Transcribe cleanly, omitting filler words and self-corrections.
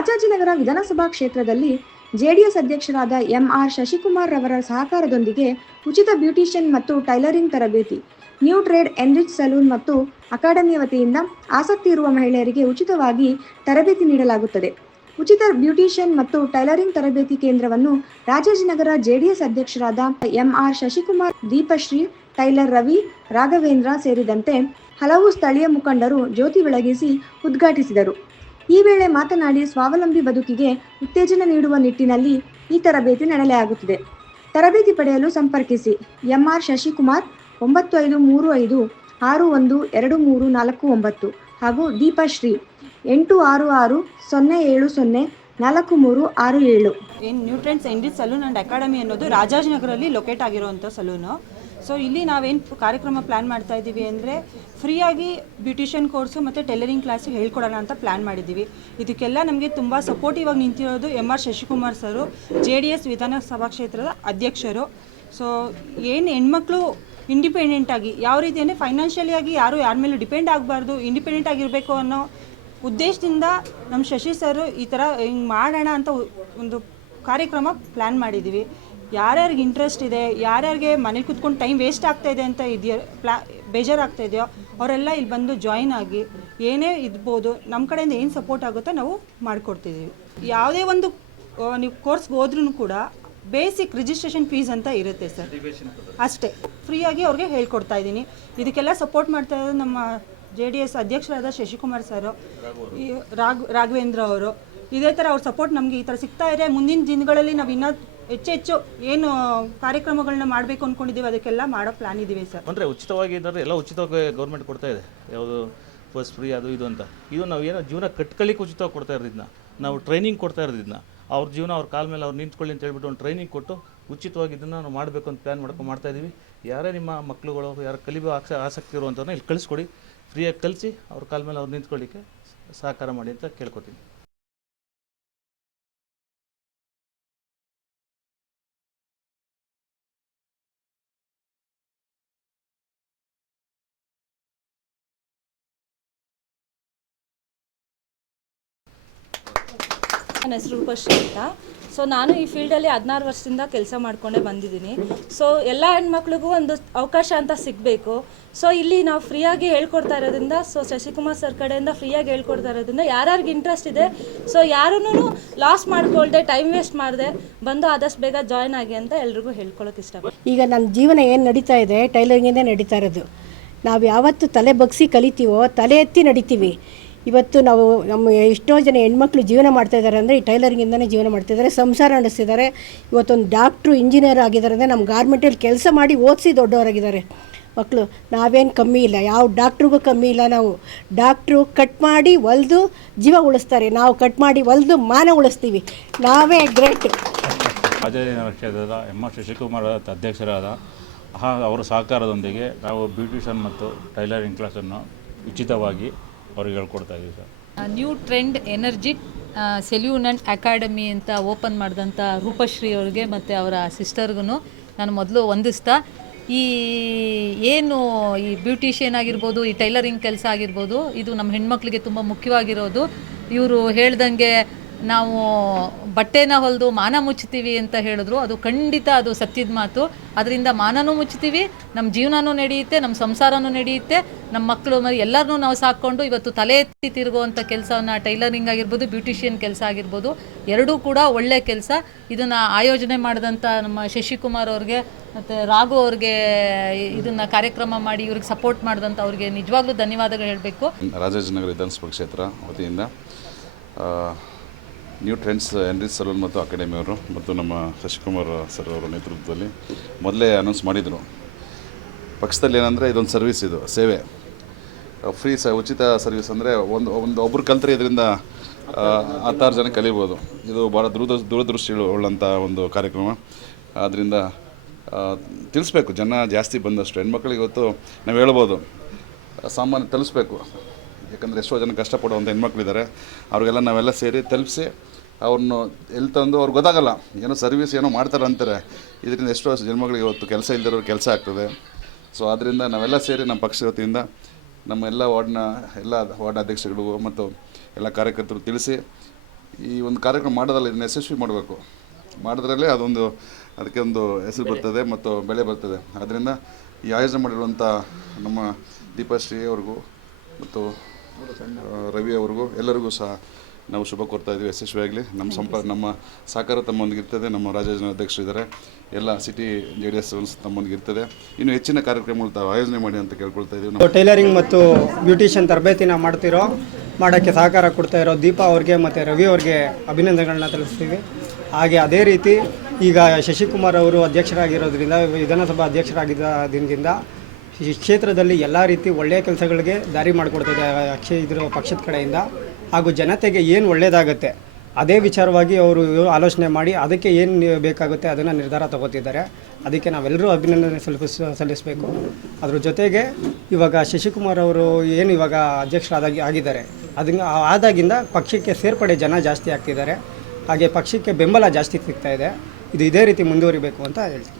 ರಾಜಾಜಿನಗರ ವಿಧಾನಸಭಾ ಕ್ಷೇತ್ರದಲ್ಲಿ ಜೆಡಿಎಸ್ ಅಧ್ಯಕ್ಷರಾದ ಎಂಆರ್ ಶಶಿಕುಮಾರ್ ರವರ ಸಹಕಾರದೊಂದಿಗೆ ಉಚಿತ ಬ್ಯೂಟಿಷಿಯನ್ ಮತ್ತು ಟೈಲರಿಂಗ್ ತರಬೇತಿ, ನ್ಯೂ ಟ್ರೇಡ್ ಎನ್ರಿಚ್ ಸಲೂನ್ ಮತ್ತು ಅಕಾಡೆಮಿ ವತಿಯಿಂದ ಆಸಕ್ತಿ ಇರುವ ಮಹಿಳೆಯರಿಗೆ ಉಚಿತವಾಗಿ ತರಬೇತಿ ನೀಡಲಾಗುತ್ತದೆ. ಉಚಿತ ಬ್ಯೂಟಿಷಿಯನ್ ಮತ್ತು ಟೈಲರಿಂಗ್ ತರಬೇತಿ ಕೇಂದ್ರವನ್ನು ರಾಜಾಜಿನಗರ ಜೆಡಿಎಸ್ ಅಧ್ಯಕ್ಷರಾದ ಎಂಆರ್ ಶಶಿಕುಮಾರ್, ದೀಪಶ್ರೀ, ಟೈಲರ್ ರವಿ, ರಾಘವೇಂದ್ರ ಸೇರಿದಂತೆ ಹಲವು ಸ್ಥಳೀಯ ಮುಖಂಡರು ಜ್ಯೋತಿ ಬೆಳಗಿಸಿ ಉದ್ಘಾಟಿಸಿದರು. ಈ ವೇಳೆ ಮಾತನಾಡಿ, ಸ್ವಾವಲಂಬಿ ಬದುಕಿಗೆ ಉತ್ತೇಜನ ನೀಡುವ ನಿಟ್ಟಿನಲ್ಲಿ ಈ ತರಬೇತಿ ನಡೆಸಲಾಗುತ್ತಿದೆ. ತರಬೇತಿ ಪಡೆಯಲು ಸಂಪರ್ಕಿಸಿ ಎಂಆರ್ ಶಶಿಕುಮಾರ್ 9535612349 ಹಾಗೂ Deepashree 8660704367. Nutrients enrich salon and academy ಅನ್ನೋದು ರಾಜಾಜಿನಗರಲ್ಲಿ ಲೊಕೇಟ್ ಆಗಿರುವಂಥ ಸಲೂನು. ಸೊ ಇಲ್ಲಿ ನಾವೇನು ಕಾರ್ಯಕ್ರಮ ಪ್ಲ್ಯಾನ್ ಮಾಡ್ತಾ ಇದ್ದೀವಿ ಅಂದರೆ ಫ್ರೀಯಾಗಿ ಬ್ಯೂಟಿಷಿಯನ್ ಕೋರ್ಸು ಮತ್ತು ಟೈಲರಿಂಗ್ ಕ್ಲಾಸು ಹೇಳ್ಕೊಡೋಣ ಅಂತ ಪ್ಲ್ಯಾನ್ ಮಾಡಿದ್ದೀವಿ. ಇದಕ್ಕೆಲ್ಲ ನಮಗೆ ತುಂಬ ಸಪೋರ್ಟಿವ್ ಆಗಿ ನಿಂತಿರೋದು ಎಂಆರ್ ಶಶಿಕುಮಾರ್ ಸರು, JDS ವಿಧಾನಸಭಾ ಕ್ಷೇತ್ರದ ಅಧ್ಯಕ್ಷರು. ಸೊ ಏನು ಹೆಣ್ಮಕ್ಳು ಇಂಡಿಪೆಂಡೆಂಟಾಗಿ ಯಾವ ರೀತಿ ಅಂದರೆ ಫೈನಾನ್ಷಿಯಲಿಯಾಗಿ ಯಾರ ಮೇಲೂ ಡಿಪೆಂಡ್ ಆಗಬಾರ್ದು, ಇಂಡಿಪೆಂಡೆಂಟ್ ಆಗಿರಬೇಕು ಅನ್ನೋ ಉದ್ದೇಶದಿಂದ ನಮ್ಮ ಶಶಿ ಸರು ಈ ಥರ ಹಿಂಗೆ ಮಾಡೋಣ ಅಂತ ಒಂದು ಕಾರ್ಯಕ್ರಮ ಪ್ಲ್ಯಾನ್ ಮಾಡಿದ್ದೀವಿ. ಯಾರ್ಯಾರಿಗೆ ಇಂಟ್ರೆಸ್ಟ್ ಇದೆ, ಯಾರ್ಯಾರಿಗೆ ಮನೇಲಿ ಕೂತ್ಕೊಂಡು ಟೈಮ್ ವೇಸ್ಟ್ ಆಗ್ತಾಯಿದೆ ಅಂತ ಇದೆಯೋ ಬೇಜಾರಾಗ್ತಾ ಇದೆಯೋ ಅವರೆಲ್ಲ ಇಲ್ಲಿ ಬಂದು ಜಾಯಿನ್ ಆಗಿ ಏನೇ ಇರ್ಬೋದು, ನಮ್ಮ ಕಡೆಯಿಂದ ಏನು ಸಪೋರ್ಟ್ ಆಗುತ್ತೋ ನಾವು ಮಾಡಿಕೊಡ್ತಿದ್ದೀವಿ. ಯಾವುದೇ ಒಂದು ನೀವು ಕೋರ್ಸ್ಗೆ ಹೋದ್ರೂ ಕೂಡ ಬೇಸಿಕ್ ರಿಜಿಸ್ಟ್ರೇಷನ್ ಫೀಸ್ ಅಂತ ಇರುತ್ತೆ ಸರ್, ಅಷ್ಟೇ ಫ್ರೀಯಾಗಿ ಅವ್ರಿಗೆ ಹೇಳ್ಕೊಡ್ತಾ ಇದ್ದೀನಿ. ಇದಕ್ಕೆಲ್ಲ ಸಪೋರ್ಟ್ ಮಾಡ್ತಾ ಇರೋದು ನಮ್ಮ JDS ಅಧ್ಯಕ್ಷರಾದ ಶಶಿಕುಮಾರ್ ಸರು, ರಾಘವೇಂದ್ರ ಅವರು. ಇದೇ ಥರ ಅವ್ರ ಸಪೋರ್ಟ್ ನಮಗೆ ಈ ಥರ ಸಿಗ್ತಾ ಇದೆ. ಮುಂದಿನ ದಿನಗಳಲ್ಲಿ ನಾವು ಇನ್ನೂ ಹೆಚ್ಚು ಏನು ಕಾರ್ಯಕ್ರಮಗಳನ್ನ ಮಾಡಬೇಕು ಅಂದ್ಕೊಂಡಿದ್ದೀವಿ, ಅದಕ್ಕೆಲ್ಲ ಮಾಡೋ ಪ್ಲಾನ್ ಇದ್ದೀವಿ ಸರ್. ಅಂದರೆ ಉಚಿತವಾಗಿ ಇದ್ದಾರೆ, ಎಲ್ಲ ಉಚಿತವಾಗಿ ಗೌರ್ಮೆಂಟ್ ಕೊಡ್ತಾ ಇದೆ. ಯಾವುದು ಫಸ್ಟ್ ಫ್ರೀ ಅದು ಇದು ಅಂತ. ಇದು ನಾವು ಏನೋ ಜೀವನ ಕಟ್ಕೊಳ್ಳಿಕ್ಕೆ ಉಚಿತವಾಗಿ ಕೊಡ್ತಾ ಇರೋದನ್ನ, ನಾವು ಟ್ರೈನಿಂಗ್ ಕೊಡ್ತಾ ಇರೋದನ್ನ, ಅವ್ರ ಜೀವನ ಅವ್ರ ಕಾಲ ಮೇಲೆ ಅವ್ರು ನಿಂತ್ಕೊಳ್ಳಿ ಅಂತ ಹೇಳ್ಬಿಟ್ಟು ಒಂದು ಟ್ರೈನಿಂಗ್ ಕೊಟ್ಟು ಉಚಿತವಾಗಿ ಇದನ್ನು ನಾವು ಮಾಡಬೇಕು ಅಂತ ಪ್ಲ್ಯಾನ್ ಮಾಡ್ತಾ ಇದ್ದೀವಿ. ಯಾರೇ ನಿಮ್ಮ ಮಕ್ಕಳುಗಳು ಯಾರು ಕಲಿಯೋ ಆಸಕ್ತಿ ಇರುವಂಥವ್ರನ್ನ ಇಲ್ಲಿ ಕಳಿಸ್ಕೊಡಿ, ಫ್ರೀಯಾಗಿ ಕಲಿಸಿ ಅವ್ರ ಕಾಲ ಮೇಲೆ ಅವ್ರು ನಿಂತ್ಕೊಳ್ಳಿಕ್ಕೆ ಸಹಕಾರ ಮಾಡಿ ಅಂತ ಕೇಳ್ಕೊತೀನಿ. ನನ್ನ ಹೆಸರು ರೂಪಶ್ರೀ ಅಂತ. ಸೊ ನಾನು ಈ ಫೀಲ್ಡಲ್ಲಿ 16 ವರ್ಷದಿಂದ ಕೆಲಸ ಮಾಡಿಕೊಂಡೇ ಬಂದಿದ್ದೀನಿ. ಸೊ ಎಲ್ಲ ಹೆಣ್ಮಕ್ಳಿಗೂ ಒಂದು ಅವಕಾಶ ಅಂತ ಸಿಗಬೇಕು. ಸೊ ಇಲ್ಲಿ ನಾವು ಫ್ರೀಯಾಗಿ ಹೇಳ್ಕೊಡ್ತಾ ಇರೋದ್ರಿಂದ, ಸೊ ಶಶಿಕುಮಾರ್ ಸರ್ ಕಡೆಯಿಂದ ಫ್ರೀಯಾಗಿ ಹೇಳ್ಕೊಡ್ತಾ ಇರೋದ್ರಿಂದ ಯಾರ್ಯಾರಿಗೆ ಇಂಟ್ರೆಸ್ಟ್ ಇದೆ, ಸೊ ಯಾರನ್ನೂ ಲಾಸ್ ಮಾಡ್ಕೊಳ್ದೆ, ಟೈಮ್ ವೇಸ್ಟ್ ಮಾಡದೆ ಬಂದು ಆದಷ್ಟು ಬೇಗ ಜಾಯ್ನ್ ಆಗಿ ಅಂತ ಎಲ್ರಿಗೂ ಹೇಳ್ಕೊಳ್ಳೋಕೆ ಇಷ್ಟಪಡ್ತೀನಿ. ಈಗ ನನ್ನ ಜೀವನ ಏನು ನಡೀತಾ ಇದೆ ಟೈಲರಿಂಗಿಂದ ನಡೀತಾ ಇರೋದು. ನಾವು ಯಾವತ್ತು ತಲೆ ಬಗ್ಸಿ ಕಲಿತೀವೋ ತಲೆ ಎತ್ತಿ ನಡಿತೀವಿ. ಇವತ್ತು ನಾವು ನಮ್ಮ ಎಷ್ಟೋ ಜನ ಹೆಣ್ಮಕ್ಳು ಜೀವನ ಮಾಡ್ತಾಯಿದ್ದಾರೆ ಅಂದರೆ ಈ ಟೈಲರಿಂಗಿಂದನೇ ಜೀವನ ಮಾಡ್ತಿದ್ದಾರೆ, ಸಂಸಾರ ನಡೆಸ್ತಿದ್ದಾರೆ. ಇವತ್ತೊಂದು ಡಾಕ್ಟ್ರು, ಇಂಜಿನಿಯರ್ ಆಗಿದ್ದಾರೆ ಅಂದರೆ ನಮ್ಮ ಗಾರ್ಮೆಂಟಲ್ಲಿ ಕೆಲಸ ಮಾಡಿ ಓದಿಸಿ ದೊಡ್ಡವರಾಗಿದ್ದಾರೆ ಮಕ್ಕಳು. ನಾವೇನು ಕಮ್ಮಿ ಇಲ್ಲ, ಯಾವ ಡಾಕ್ಟ್ರಿಗೂ ಕಮ್ಮಿ ಇಲ್ಲ. ನಾವು ಡಾಕ್ಟ್ರು ಕಟ್ ಮಾಡಿ ಹೊಲ್ದು ಜೀವ ಉಳಿಸ್ತಾರೆ, ನಾವು ಕಟ್ ಮಾಡಿ ಹೊಲ್ದು ಮಾನ ಉಳಿಸ್ತೀವಿ. ನಾವೇ ಗ್ರೇಟ್. ರಾಜಾಜಿನಗರ ಕ್ಷೇತ್ರದ ಎಂಆರ್ ಶಶಿಕುಮಾರ್ ಅಧ್ಯಕ್ಷರಾದ ಅವರ ಸಹಕಾರದೊಂದಿಗೆ ನಾವು ಬ್ಯೂಟಿಷಿಯನ್ ಮತ್ತು ಟೈಲರಿಂಗ್ ಕ್ಲಾಸನ್ನು ಉಚಿತವಾಗಿ ಅವ್ರಿಗೆ ಹೇಳ್ಕೊಡ್ತಾ ಇದ್ದೀವಿ sir. New trend energy salon and academy ಅಂತ ಓಪನ್ ಮಾಡಿದಂಥ ರೂಪಶ್ರೀ ಅವ್ರಿಗೆ ಮತ್ತು ಅವರ ಸಿಸ್ಟರ್ಗೂ ನಾನು ಮೊದಲು ವಂದಿಸ್ತಾ, ಈ ಏನು ಈ ಬ್ಯೂಟಿಷಿಯನ್ ಆಗಿರ್ಬೋದು, ಈ ಟೈಲರಿಂಗ್ ಕೆಲಸ ಆಗಿರ್ಬೋದು, ಇದು ನಮ್ಮ ಹೆಣ್ಮಕ್ಳಿಗೆ ತುಂಬ ಮುಖ್ಯವಾಗಿರೋದು. ಇವರು ಹೇಳ್ದಂಗೆ ನಾವು ಬಟ್ಟೆನ ಹೊಲಿದು ಮಾನ ಮುಚ್ತೀವಿ ಅಂತ ಹೇಳಿದ್ರು, ಅದು ಖಂಡಿತ ಅದು ಸತ್ಯದ ಮಾತು. ಅದರಿಂದ ಮಾನನೂ ಮುಚ್ತೀವಿ, ನಮ್ಮ ಜೀವನನೂ ನಡೆಯುತ್ತೆ, ನಮ್ಮ ಸಂಸಾರನೂ ನಡೆಯುತ್ತೆ, ನಮ್ಮ ಮಕ್ಕಳು ಮರಿ ಎಲ್ಲರನ್ನೂ ನಾವು ಸಾಕ್ಕೊಂಡು ಇವತ್ತು ತಲೆ ಎತ್ತಿ ತಿರುಗುವಂಥ ಕೆಲಸವನ್ನು ಟೈಲರಿಂಗ್ ಆಗಿರ್ಬೋದು, ಬ್ಯೂಟಿಷಿಯನ್ ಕೆಲಸ ಆಗಿರ್ಬೋದು, ಎರಡೂ ಕೂಡ ಒಳ್ಳೆ ಕೆಲಸ. ಇದನ್ನು ಆಯೋಜನೆ ಮಾಡಿದಂಥ ನಮ್ಮ ಶಶಿಕುಮಾರ್ ಅವ್ರಿಗೆ ಮತ್ತು ರಾಘು ಅವ್ರಿಗೆ, ಇದನ್ನು ಕಾರ್ಯಕ್ರಮ ಮಾಡಿ ಇವ್ರಿಗೆ ಸಪೋರ್ಟ್ ಮಾಡಿದಂಥ ಅವ್ರಿಗೆ ನಿಜವಾಗ್ಲೂ ಧನ್ಯವಾದಗಳು ಹೇಳಬೇಕು. ರಾಜಾಜಿನಗರ ವಿಧಾನಸಭಾ ಕ್ಷೇತ್ರ ವತಿಯಿಂದ ನ್ಯೂ ಟ್ರೆಂಡ್ಸ್ ಎನ್ರಿಚ್ ಸಲೂನ್ ಮತ್ತು ಅಕಾಡೆಮಿಯವರು ಮತ್ತು ನಮ್ಮ ಶಶಿಕುಮಾರ್ ಸರ್ ಅವರ ನೇತೃತ್ವದಲ್ಲಿ ಮೊದಲೇ ಅನೌನ್ಸ್ ಮಾಡಿದರು. ಪಕ್ಷದಲ್ಲಿ ಏನಂದರೆ ಇದೊಂದು ಸರ್ವಿಸ್, ಇದು ಸೇವೆ, ಫ್ರೀ ಉಚಿತ ಸರ್ವಿಸ್. ಅಂದರೆ ಒಬ್ಬರು ಕಲ್ತ್ರೆ ಇದರಿಂದ 16 ಜನ ಕಲಿಬೋದು. ಇದು ಭಾಳ ದೂರದೃಷ್ಟಿ ಉಳ್ಳಂಥ ಒಂದು ಕಾರ್ಯಕ್ರಮ. ಆದ್ದರಿಂದ ತಿಳಿಸ್ಬೇಕು, ಜನ ಜಾಸ್ತಿ ಬಂದಷ್ಟು ಹೆಣ್ಮಕ್ಳಿಗೆ ಇವತ್ತು ನಾವು ಹೇಳ್ಬೋದು, ಸಾಮಾನ್ಯ ತಲುಪಿಸ್ಬೇಕು. ಯಾಕಂದರೆ ಎಷ್ಟೋ ಜನ ಕಷ್ಟಪಡುವಂಥ ಹೆಣ್ಮಕ್ಳಿದ್ದಾರೆ, ಅವ್ರಿಗೆಲ್ಲ ನಾವೆಲ್ಲ ಸೇರಿ ತಲುಪಿಸಿ ಅವ್ರನ್ನು ಎಲ್ಲಿ ತಂದು ಅವ್ರಿಗೆ ಗೊತ್ತಾಗಲ್ಲ, ಏನೋ ಸರ್ವಿಸ್ ಏನೋ ಮಾಡ್ತಾರೆ ಅಂತಾರೆ. ಇದರಿಂದ ಎಷ್ಟೋ ಜನಗಳಿಗೆ ಇವತ್ತು ಕೆಲಸ ಇಲ್ದಿರೋರು ಕೆಲಸ ಆಗ್ತದೆ. ಸೊ ಆದ್ದರಿಂದ ನಾವೆಲ್ಲ ಸೇರಿ ನಮ್ಮ ಪಕ್ಷದ ವತಿಯಿಂದ ನಮ್ಮ ಎಲ್ಲ ವಾರ್ಡ್ ಅಧ್ಯಕ್ಷಗಳಿಗೂ ಮತ್ತು ಎಲ್ಲ ಕಾರ್ಯಕರ್ತರು ತಿಳಿಸಿ ಈ ಒಂದು ಕಾರ್ಯಕ್ರಮ ಮಾಡೋದಲ್ಲ, ಇದನ್ನು ಯಶಸ್ವಿ ಮಾಡಬೇಕು. ಮಾಡಿದ್ರಲ್ಲೇ ಅದಕ್ಕೆ ಒಂದು ಹೆಸರು ಬರ್ತದೆ ಮತ್ತು ಬೆಲೆ ಬರ್ತದೆ. ಆದ್ದರಿಂದ ಈ ಆಯೋಜನೆ ಮಾಡಿರುವಂಥ ನಮ್ಮ ದೀಪಶ್ರೀ ಅವ್ರಿಗೂ ಮತ್ತು ರವಿ ಅವ್ರಿಗೂ ಎಲ್ಲರಿಗೂ ಸಹ ನಾವು ಶುಭ ಕೋರ್ತಾ ಇದ್ದೀವಿ. ಯಶಸ್ವಿಯಾಗಲಿ. ನಮ್ಮ ಸಹಕಾರ ತಮ್ಮೊಂದಿಗೆ ಇರ್ತದೆ. ನಮ್ಮ ರಾಜ್ಯ ಅಧ್ಯಕ್ಷರಿದ್ದಾರೆ, ಎಲ್ಲ ಸಿಟಿ JDS ತಮ್ಮೊಂದಿಗೆ ಇರ್ತದೆ. ಇನ್ನು ಹೆಚ್ಚಿನ ಕಾರ್ಯಕ್ರಮಗಳು ತಾವು ಆಯೋಜನೆ ಮಾಡಿ ಅಂತ ಕೇಳ್ಕೊಳ್ತಾ ಇದ್ದೀವಿ. ಟೈಲರಿಂಗ್ ಮತ್ತು ಬ್ಯೂಟಿಷಿಯನ್ ತರಬೇತಿನ ಮಾಡೋಕ್ಕೆ ಸಹಕಾರ ಕೊಡ್ತಾ ಇರೋ ದೀಪಾ ಅವ್ರಿಗೆ ಮತ್ತು ರವಿ ಅವ್ರಿಗೆ ಅಭಿನಂದನೆಗಳನ್ನ ತಿಳಿಸ್ತೀವಿ. ಹಾಗೆ ಅದೇ ರೀತಿ ಈಗ ಶಶಿಕುಮಾರ್ ಅವರು ಅಧ್ಯಕ್ಷರಾಗಿರೋದ್ರಿಂದ, ವಿಧಾನಸಭಾ ಅಧ್ಯಕ್ಷರಾಗಿದ್ದ ದಿನದಿಂದ ಈ ಕ್ಷೇತ್ರದಲ್ಲಿ ಎಲ್ಲ ರೀತಿ ಒಳ್ಳೆಯ ಕೆಲಸಗಳಿಗೆ ದಾರಿ ಮಾಡಿಕೊಡ್ತಿದೆ ಪಕ್ಷದ ಕಡೆಯಿಂದ. ಹಾಗೂ ಜನತೆಗೆ ಏನು ಒಳ್ಳೆಯದಾಗುತ್ತೆ ಅದೇ ವಿಚಾರವಾಗಿ ಅವರು ಆಲೋಚನೆ ಮಾಡಿ ಅದಕ್ಕೆ ಏನು ಬೇಕಾಗುತ್ತೆ ಅದನ್ನು ನಿರ್ಧಾರ ತಗೋತಿದ್ದಾರೆ. ಅದಕ್ಕೆ ನಾವೆಲ್ಲರೂ ಅಭಿನಂದನೆ ಸಲ್ಲಿಸಬೇಕು. ಅದ್ರ ಜೊತೆಗೆ ಇವಾಗ ಶಶಿಕುಮಾರ್ ಅವರು ಏನು ಇವಾಗ ಆಗಿದ್ದಾರೆ, ಅದನ್ನು ಆದಾಗಿಂದ ಪಕ್ಷಕ್ಕೆ ಸೇರ್ಪಡೆ ಜನ ಜಾಸ್ತಿ ಆಗ್ತಿದ್ದಾರೆ. ಹಾಗೆ ಪಕ್ಷಕ್ಕೆ ಬೆಂಬಲ ಜಾಸ್ತಿ ಸಿಗ್ತಾ ಇದೆ. ಇದು ಇದೇ ರೀತಿ ಮುಂದುವರಿಬೇಕು ಅಂತ ಹೇಳ್ತೀನಿ.